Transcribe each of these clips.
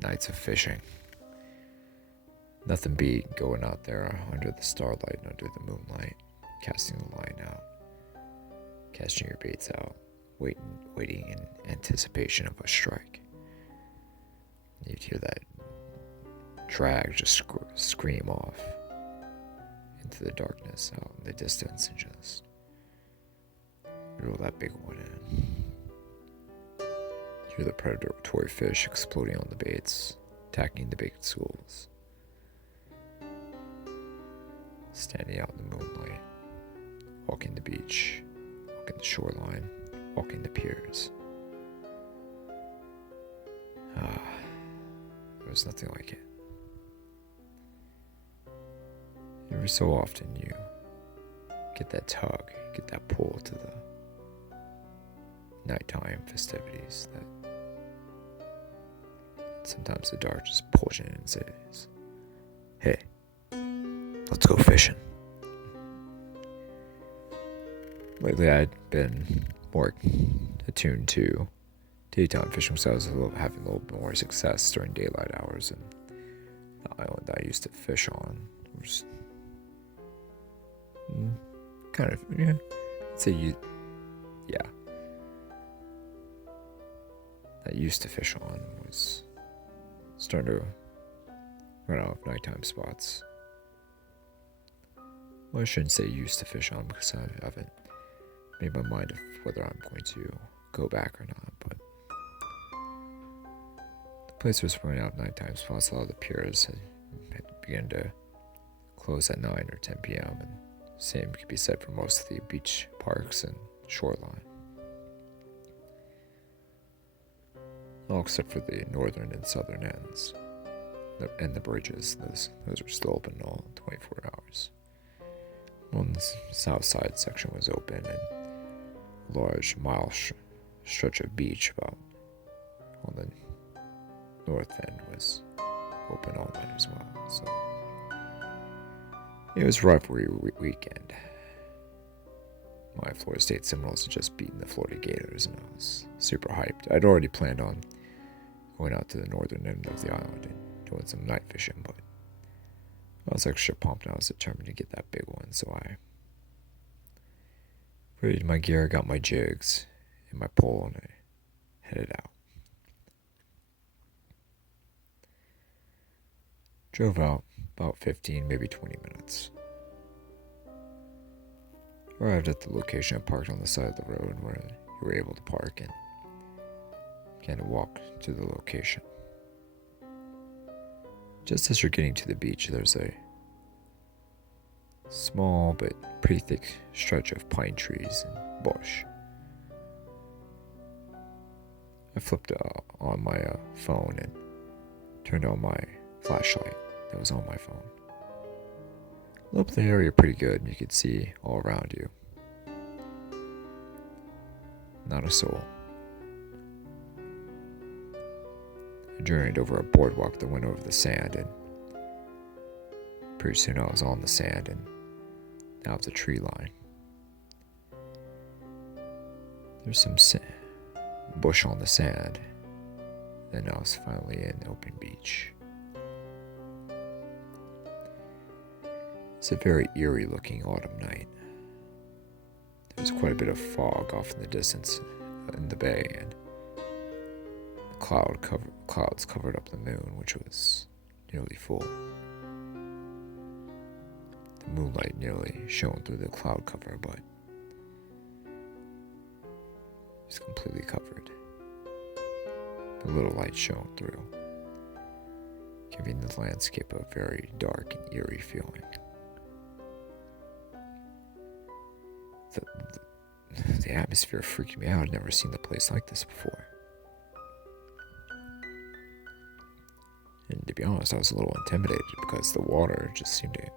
Nights of fishing. Nothing beat going out there under the starlight and under the moonlight, casting the line out, casting your baits out, waiting in anticipation of a strike. You'd hear that drag just scream off into the darkness out in the distance and just reel that big one in. Hear the predatory fish exploding on the baits, attacking the bait schools. Standing out in the moonlight, walking the beach, walking the shoreline, walking the piers. There was nothing like it. Every so often you get that tug, get that pull to the nighttime festivities that sometimes the dark just pulls you in and says, hey, let's go fishing. Lately I'd been more attuned to daytime fishing, so I was having a little bit more success during daylight hours, and the island I used to fish on was kind of, yeah, that used to fish on was starting to run out of nighttime spots. Well, I shouldn't say used to fish on because I haven't made my mind of whether I'm going to go back or not, but the place was running out of nighttime spots. A lot of the piers had begun to close at 9 or 10 p.m. and same could be said for most of the beach parks and shoreline. All except for the northern and southern ends and the bridges. Those are still open all 24 hours. On the south side section was open, and a large mile stretch of beach about on the north end was open all night as well. So it was rivalry weekend. My Florida State Seminoles had just beaten the Florida Gators, and I was super hyped. I'd already planned on going out to the northern end of the island and doing some night fishing, but I was extra pumped and I was determined to get that big one, so I readied my gear, got my jigs and my pole, and I headed out. Drove out about 15, maybe 20 minutes. Arrived at the location and parked on the side of the road where you were able to park and began to walk to the location. Just as you're getting to the beach, there's a small but pretty thick stretch of pine trees and bush. I flipped on my phone and turned on my flashlight that was on my phone. Lit up the area pretty good, and you could see all around you. Not a soul. I journeyed over a boardwalk that went over the sand, and pretty soon I was on the sand, and now it's a tree line. There's some bush on the sand, and I was finally in open beach. It's a very eerie looking autumn night. There was quite a bit of fog off in the distance in the bay, and the clouds covered up the moon, which was nearly full. The moonlight nearly shone through the cloud cover, but it was completely covered. The little light shone through, giving the landscape a very dark and eerie feeling. The atmosphere freaked me out. I'd never seen a place like this before. And to be honest, I was a little intimidated because the water just seemed to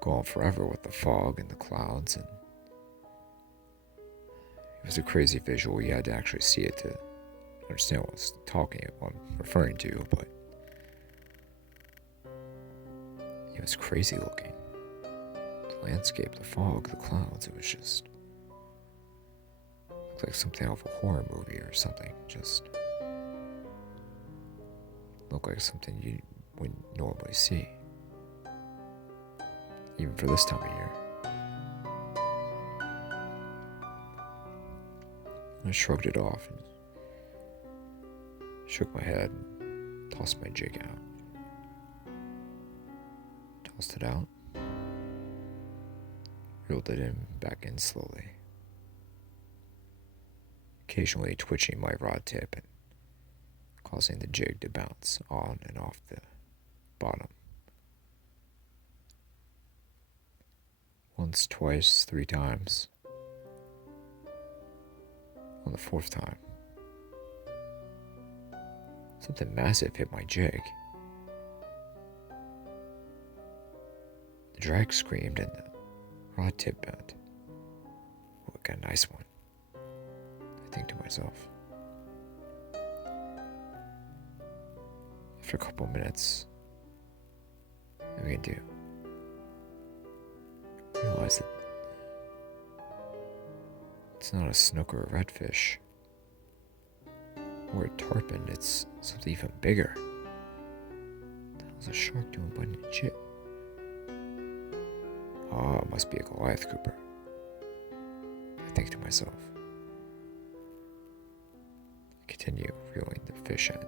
go on forever with the fog and the clouds, and it was a crazy visual. You had to actually see it to understand what I'm referring to, but it was crazy looking. The landscape, the fog, the clouds, it was just looked like something out of a horror movie or something. Just look like something you wouldn't normally see, even for this time of year. I shrugged it off and shook my head and tossed my jig out. Tossed it out, reeled it in back in slowly, occasionally twitching my rod tip and causing the jig to bounce on and off the bottom. Once, twice, 3 times. On the 4th time, something massive hit my jig. The drag screamed and the rod tip bent. Oh, I got a nice one, I think to myself. After a couple minutes, I began to realize that it's not a snook or a redfish or a tarpon, it's something even bigger. What the hell's a shark doing biting a jig? Oh, it must be a Goliath Cooper, I think to myself. I continue reeling the fish in.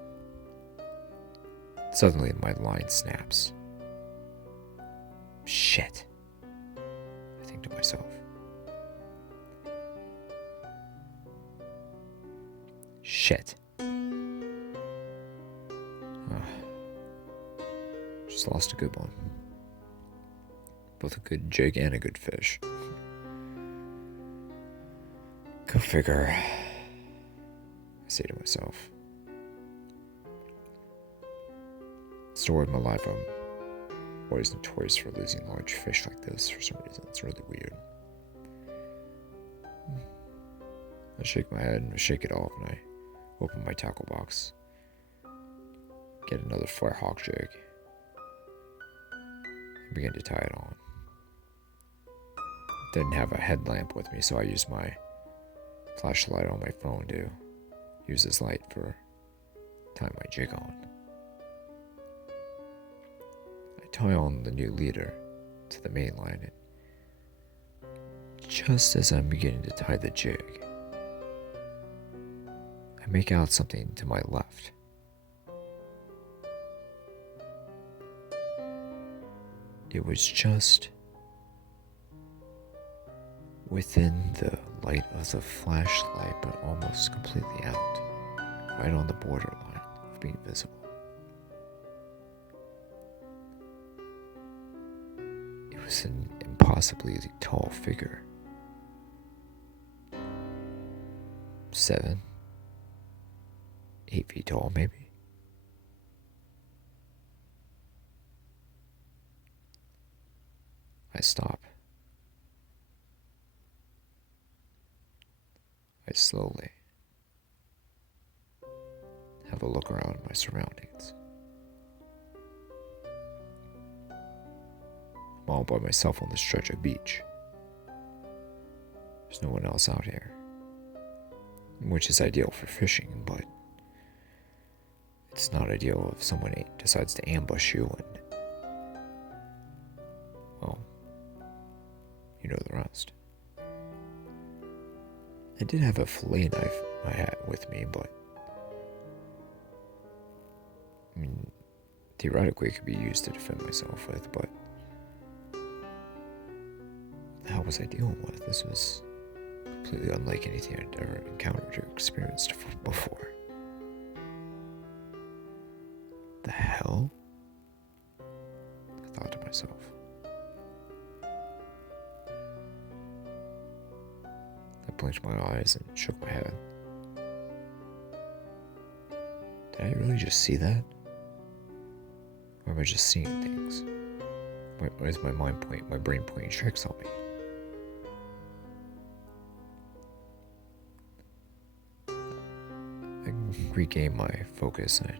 Suddenly my line snaps. Shit, I think to myself. Shit. Just lost a good one. Both a good jig and a good fish. Go figure, I say to myself. Story of my life, I'm always notorious for losing large fish like this for some reason. It's really weird. I shake my head and I shake it off and I open my tackle box. Get another Firehawk jig. And begin to tie it on. Didn't have a headlamp with me, so I used my flashlight on my phone to use as light for tying my jig on. I tie on the new leader to the main line, and just as I'm beginning to tie the jig, I make out something to my left. It was just within the light of the flashlight, but almost completely out, right on the borderline of being visible. It was an impossibly tall figure. 7, 8 feet tall, maybe. I stop. I slowly have a look around my surroundings. I'm all by myself on this stretch of beach. There's no one else out here, which is ideal for fishing, but it's not ideal if someone decides to ambush you and, well, you know the rest. I did have a fillet knife I had with me, but I mean, theoretically it could be used to defend myself with, but what the hell was I dealing with? This was completely unlike anything I'd ever encountered or experienced before. The hell? I thought to myself. I blinked my eyes and shook my head. Did I really just see that? Or am I just seeing things? Or is my brain playing tricks on me? I regained my focus and I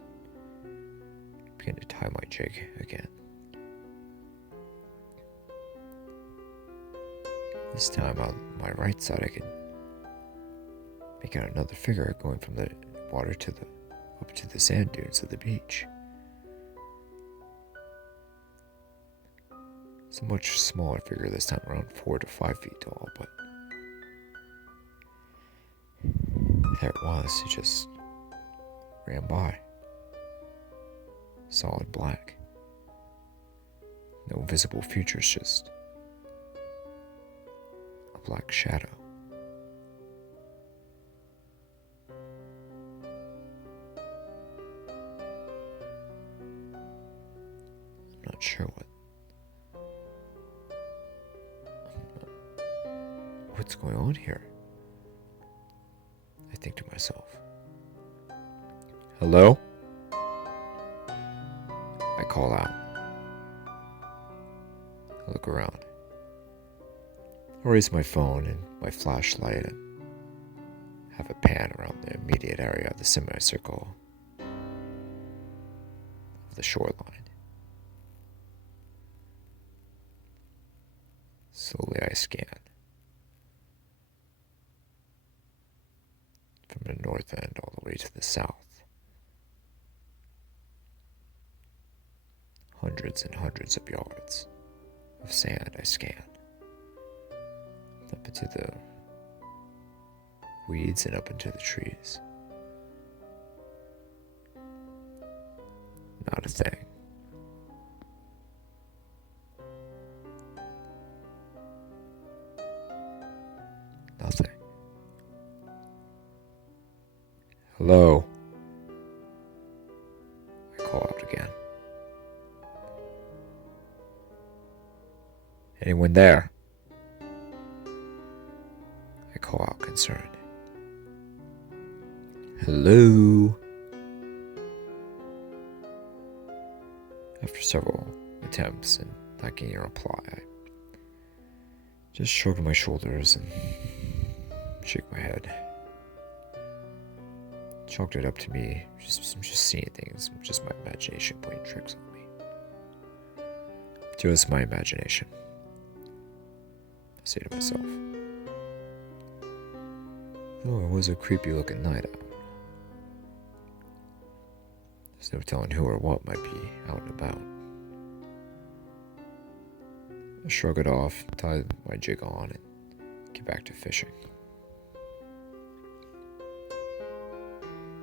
began to tie my jig again. This time on my right side I could make out another figure going from the water up to the sand dunes of the beach. It's a much smaller figure this time, around 4 to 5 feet tall, but there it was. It just ran by. Solid black. No visible features, just a black shadow. I'm not sure what's going on here. I think to myself, hello? I call out. I look around. I raise my phone and my flashlight and have a pan around the immediate area of the semicircle of the shoreline. Slowly I scan. From the north end all the way to the south. Hundreds and hundreds of yards of sand I scan. Up into the weeds and up into the trees. Not a thing. Nothing. Hello? I call out again. Anyone there? I call out concerned. Hello? After several attempts and not getting a reply, I just shrug my shoulders and shake my head. Chalked it up to me, just seeing things, just my imagination playing tricks on me. Just my imagination. I say to myself. Though it was a creepy looking night out. There's no telling who or what might be out and about. I shrug it off, tie my jig on, and get back to fishing.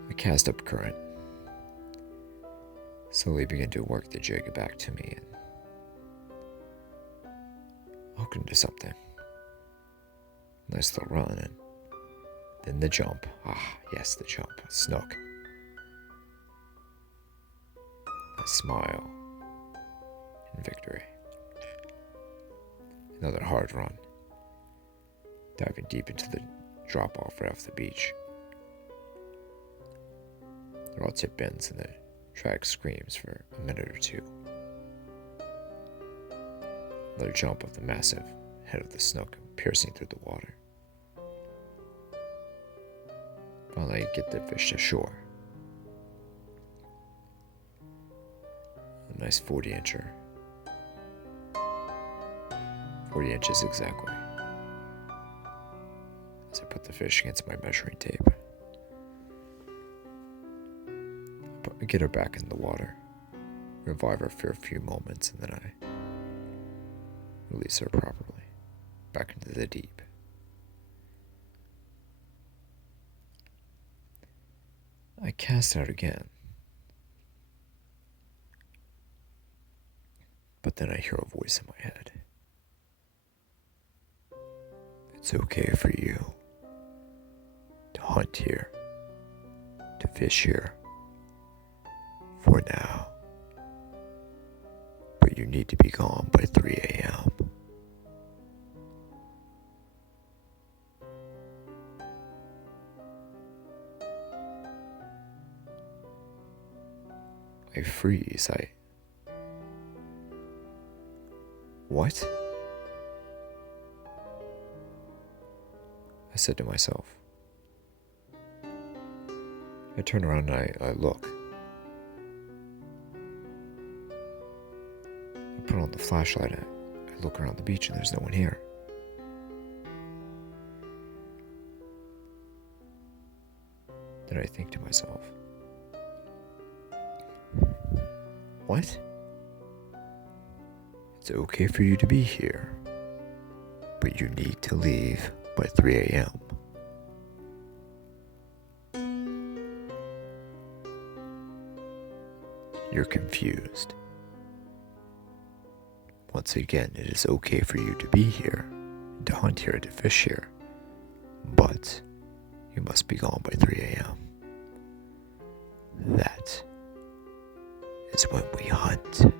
I cast up current, slowly begin to work the jig back to me, and hook into something. Nice little run, and then the jump. Ah, yes, the jump. A snook. A smile in victory. Another hard run, diving deep into the drop-off right off the beach. The rod tip bends and the drag screams for a minute or two. Another jump of the massive head of the snook piercing through the water. Finally, I get the fish to shore. A nice 40-incher. 40 inches exactly. As I put the fish against my measuring tape. I get her back in the water. Revive her for a few moments, and then I release her properly. Back into the deep. I cast out again. But then I hear a voice in my head. It's okay for you to hunt here, to fish here, for now. But you need to be gone by 3 a.m. I freeze. What? I said to myself. I turn around and I look. I put on the flashlight and I look around the beach and there's no one here. Then I think to myself, what? It's okay for you to be here, but you need to leave by 3 a.m. You're confused. Once again, it is okay for you to be here, to hunt here, to fish here, but you must be gone by 3 a.m. That is when we hunt.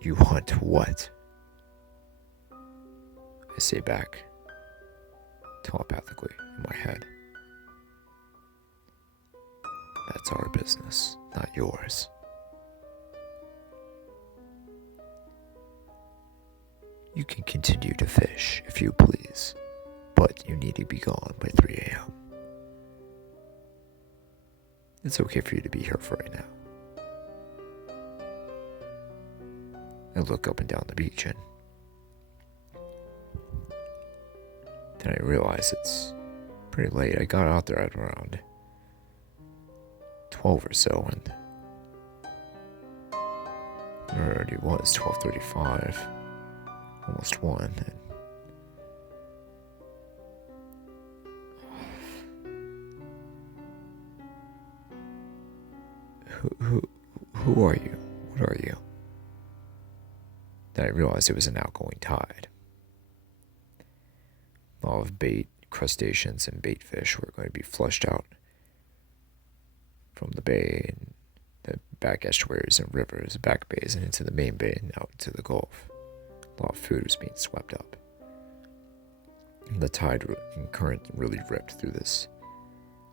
You hunt what? I say back, telepathically, in my head. That's our business, not yours. You can continue to fish, if you please, but you need to be gone by 3 a.m. It's okay for you to be here for right now. I look up and down the beach and then I realize it's pretty late. I got out there at around 12 or so and it already was 12:35, almost 1. And who are you? What are you? Then I realized it was an outgoing tide. All of bait, crustaceans, and bait fish were going to be flushed out from the bay and the back estuaries and rivers, back bays, and into the main bay and out to the Gulf. A lot of food was being swept up. And the tide and current really ripped through this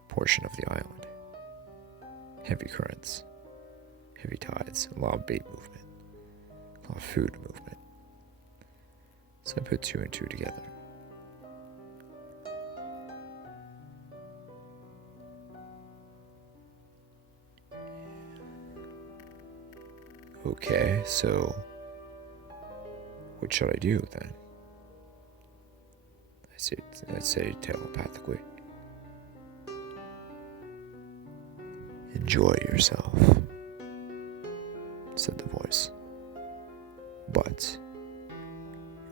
portion of the island. Heavy currents, heavy tides, a lot of bait movement, a lot of food movement. So I put 2 and 2 together. Okay, so what should I do then? I say telepathically. Enjoy yourself, said the voice. But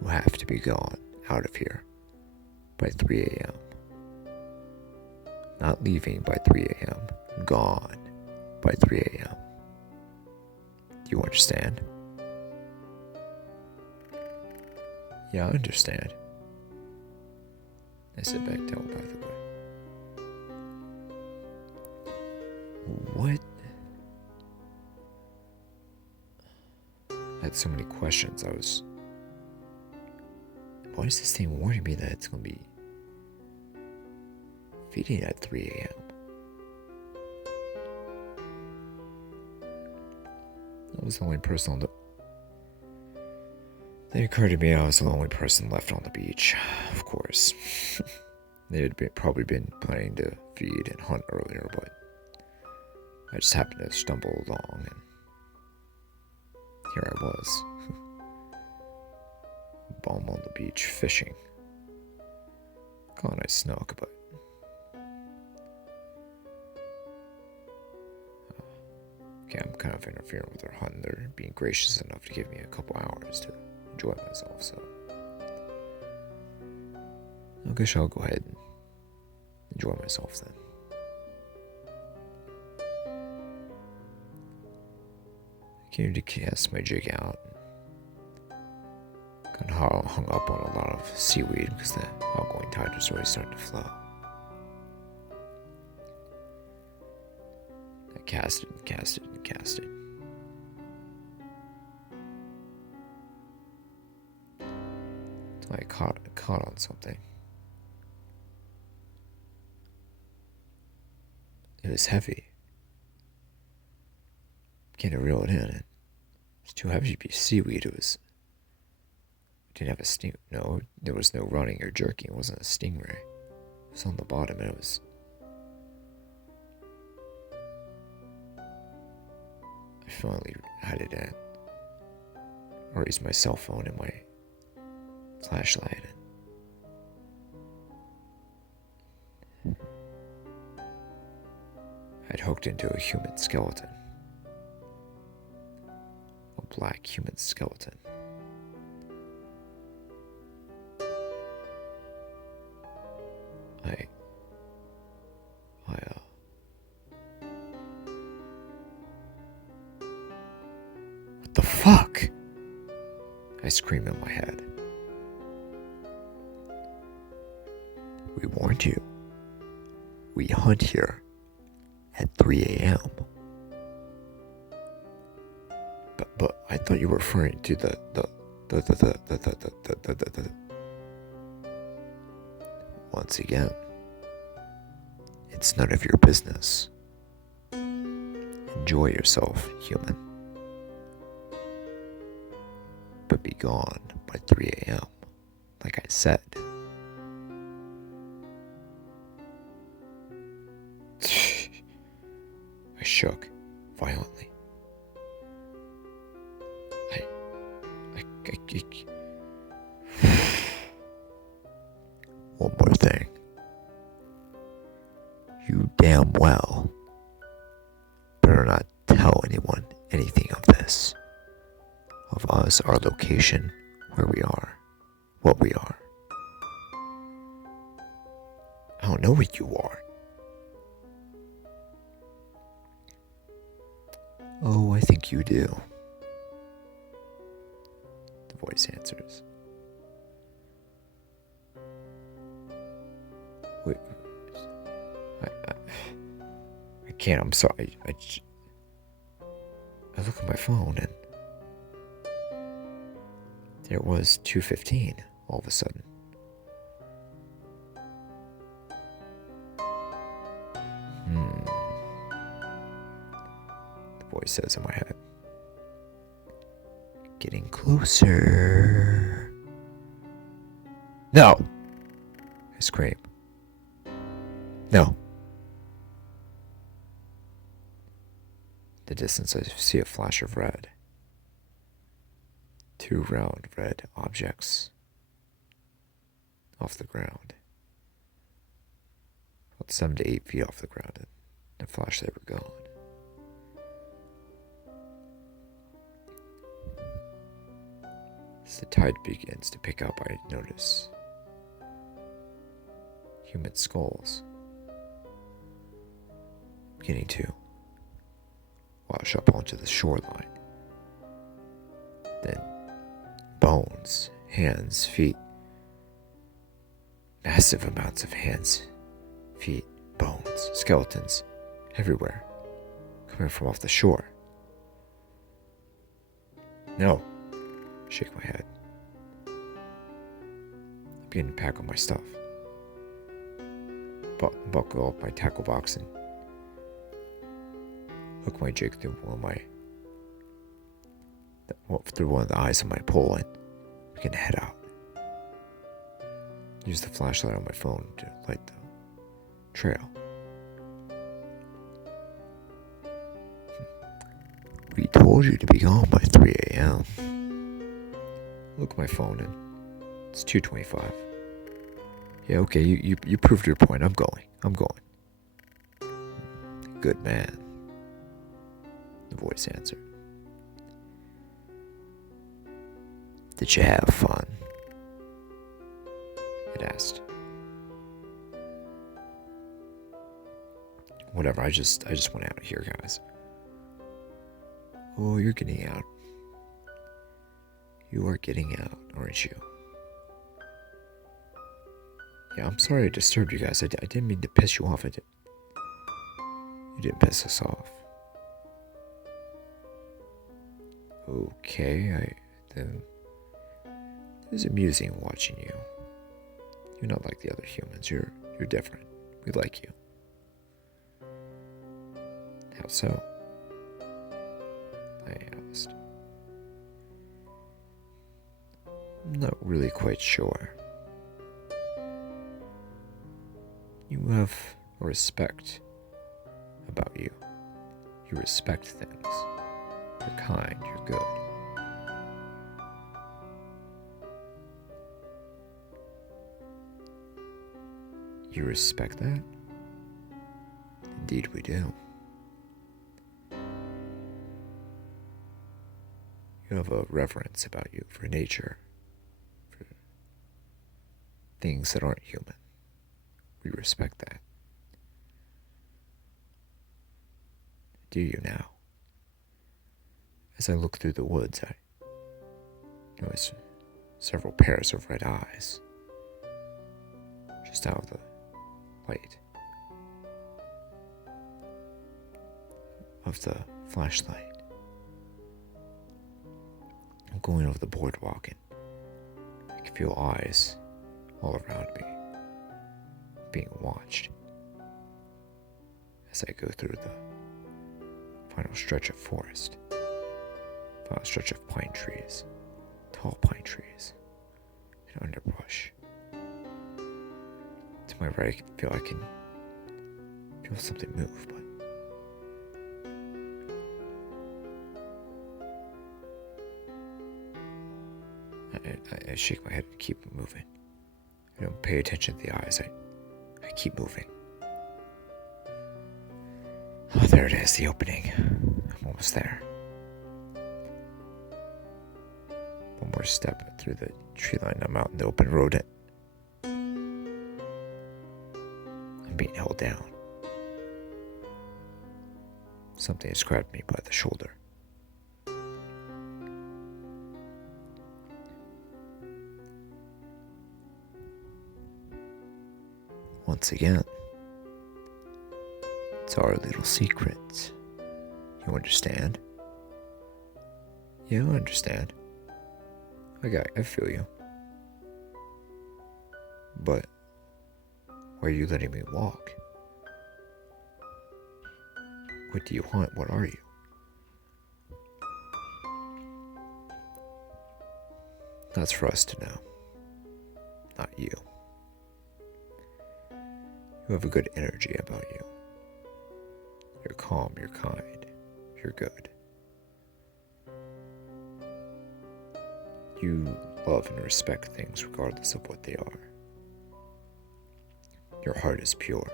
you have to be gone out of here by 3 a.m. Not leaving by 3 a.m. Gone by 3 a.m. Do you understand? Yeah, I understand. I said back telepathically. What? I had so many questions. Why is this thing warning me that it's going to be feeding at 3 a.m.? I was the only person on the... It occurred to me I was the only person left on the beach, of course. They had probably been planning to feed and hunt earlier, but I just happened to stumble along, and here I was. Bum on the beach, fishing. Caught a nice snook, but... Okay, I'm kind of interfering with their hunt. They're being gracious enough to give me a couple hours to enjoy myself, so... I guess I'll go ahead and enjoy myself then. I came to cast my jig out. Got hung up on a lot of seaweed because the outgoing tide was already starting to flow. I casted and casted and casted. Until I caught on something. It was heavy. Can't reel it in. It was too heavy to be seaweed. It didn't have a sting. No, there was no running or jerking. It wasn't a stingray. It was on the bottom and it was... I finally had it in. I raised my cell phone and my flashlight. walked into a human skeleton. A black human skeleton. What the fuck? I scream in my head. We warned you. We hunt here at 3 a.m. But I thought you were referring to the Once again, it's none of your business. Enjoy yourself, human. But be gone by 3 a.m., like I said. I shook violently. One more thing. You damn well better not tell anyone anything of this. Of us, our location, where we are, what we are. I don't know what you are. Oh, I think you do. The voice answers. Wait, I can't, I'm sorry. I look at my phone and there was 2:15 all of a sudden. The voice says in my head. Getting closer. No! I scream. No. In the distance, I see a flash of red. 2 round red objects off the ground. About 7 to 8 feet off the ground. In a flash, they were gone. As the tide begins to pick up, I notice human skulls beginning to wash up onto the shoreline. Then bones, hands, feet. Massive amounts of hands, feet, bones, skeletons everywhere coming from off the shore. No. Shake my head. I'm beginning to pack up my stuff. Buckle up my tackle box and hook my jig through one of the eyes of my pole and begin to head out. Use the flashlight on my phone to light the trail. We told you to be gone by 3 a.m. Look at my phone and it's 2:25. Yeah, okay, you proved your point. I'm going. Good man. The voice answered. Did you have fun? It asked. Whatever, I just went out of here, guys. Oh, you're getting out. You are getting out, aren't you? Yeah, I'm sorry I disturbed you guys. I didn't mean to piss you off. You didn't piss us off. Okay, it was amusing watching you. You're not like the other humans. You're different. We like you. How so? I asked. I'm not really quite sure. You have a respect about you. You respect things. You're kind. You're good. You respect that? Indeed we do. You have a reverence about you for nature, for things that aren't human. We respect that. Do you now? As I look through the woods, I notice several pairs of red eyes just out of the light of the flashlight. I'm going over the boardwalk and I can feel eyes all around me being watched as I go through the final stretch of forest, final stretch of pine trees, tall pine trees, and underbrush. To my right, I can feel something move, but I shake my head and keep moving. I don't pay attention to the eyes. I keep moving. Oh, there it is, the opening. I'm almost there. One more step through the tree line. I'm out in the open road. I'm being held down. Something has grabbed me by the shoulder. Once again, it's our little secret. You understand? Yeah, I understand. I feel you. But why are you letting me walk? What do you want? What are you? That's for us to know. Not you. You have a good energy about you. You're calm, you're kind, you're good. You love and respect things regardless of what they are. Your heart is pure,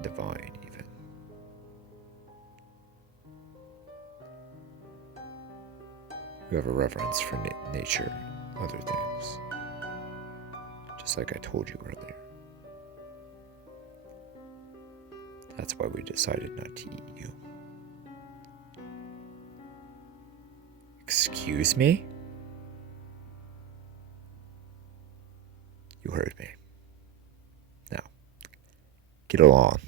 divine even. You have a reverence for nature and other things, just like I told you earlier. That's why we decided not to eat you. Excuse me? You heard me. Now, get along.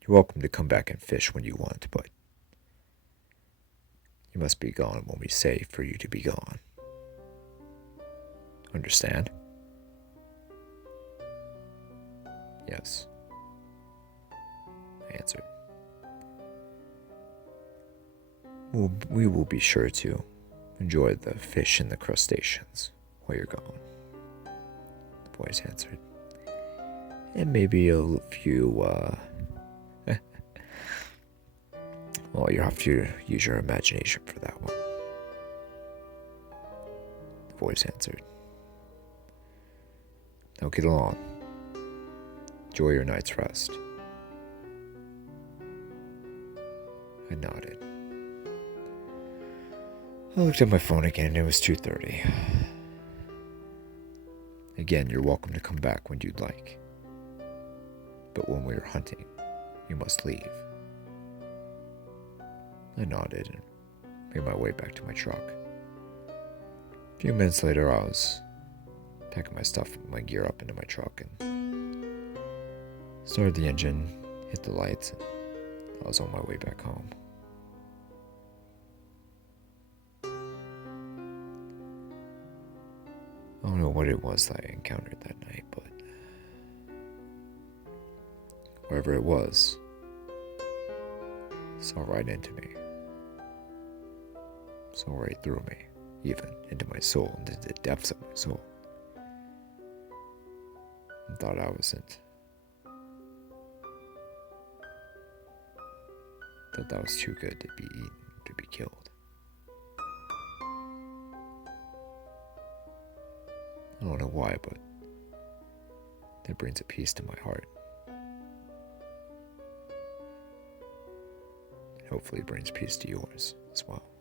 You're welcome to come back and fish when you want, but you must be gone when we say for you to be gone. Understand? Yes, I answered. We will be sure to enjoy the fish and the crustaceans while you're gone, the boys answered. And maybe a few, well, you have to use your imagination for that one, the boys answered. Now get along. Enjoy your night's rest. I nodded. I looked at my phone again. It was 2:30. Again, you're welcome to come back when you'd like. But when we are hunting, you must leave. I nodded and made my way back to my truck. A few minutes later, I was packing my stuff, my gear up into my truck and started the engine, hit the lights, and I was on my way back home. I don't know what it was that I encountered that night, but wherever it was, saw right into me. Saw right through me, even into my soul, into the depths of my soul. And thought I wasn't. Thought that was too good to be eaten, to be killed. I don't know why, but that brings a peace to my heart. hopefully brings peace to yours as well.